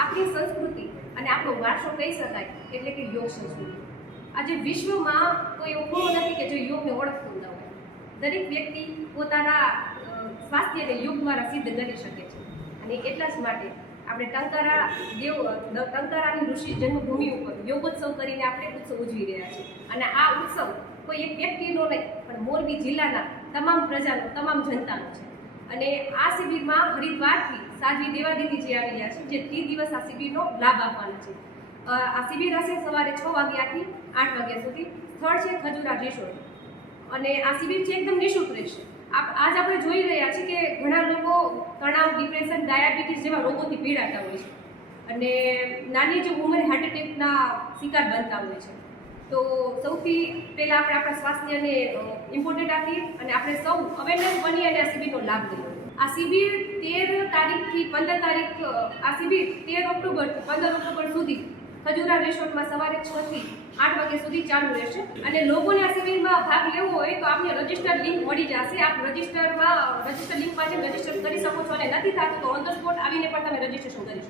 આપણી સંસ્કૃતિ અને આપણો વારસો કહી શકાય, એટલે કે યોગ સંસ્કૃતિ. આજે વિશ્વમાં કોઈ એવો ખૂણો નથી કે જે યોગને ઓળખતું ન હોય. દરેક વ્યક્તિ પોતાના સ્વાસ્થ્યને યોગ દ્વારા સિદ્ધ કરી શકે છે. અને એટલા જ માટે આપણે ટંકારા દેવ ટંકારાની ઋષિ જન્મભૂમિ ઉપર યોગોત્સવ કરીને આપણે ઉત્સવ ઉજવી રહ્યા છીએ. અને આ ઉત્સવ કોઈ એક વ્યક્તિનો નહીં, પણ મોરબી જિલ્લાના તમામ પ્રજાનો, તમામ જનતાનો છે. અને આ શિબિરમાં હરિદ્વારથી સાધ્વી જે આવી રહ્યા છે, જે ત્રી દિવસ આ શિબિરનો લાભ આપવાનો છે. આ શિબિર હશે સવારે છ વાગ્યાથી આઠ વાગ્યા સુધી. સ્થળ છે ખજુરા રિસોર્ટ. અને આ શિબિર છે એકદમ નિઃશુલ્ક રહેશે. આજ આપણે જોઈ રહ્યા છીએ કે ઘણા લોકો તણાવ ડિપ્રેશન ડાયાબિટીસ જેવા રોગોથી પીડાતા હોય છે. અને નાની જે ઉંમરે હાર્ટ એટેકના શિકાર બનતા હોય છે. તો સૌથી પહેલાં આપણે આપણા સ્વાસ્થ્યને ઇમ્પોર્ટન્ટ આપીએ અને આપણે સૌ અવેરનેસ બની અને આ શિબિરનો લાભ લઈએ. આ શિબિર તેર તારીખથી પંદર તારીખ આ શિબિર તેર ઓક્ટોબરથી પંદર ઓક્ટોબર સુધી ખજુરા રિસોર્ટમાં સવારે છ થી આઠ વાગ્યા સુધી ચાલુ રહેશે. અને લોકોને આ શિબિરમાં ભાગ લેવો હોય તો આપને રજિસ્ટર લિંક મળી જશે. આપ રજિસ્ટરમાં રજિસ્ટર લિંકમાં પાસે રજિસ્ટર કરી શકો છો અને નથી થતું તો ઓન ધ સ્પોટ આવીને પણ તમે રજિસ્ટ્રેશન કરી શકો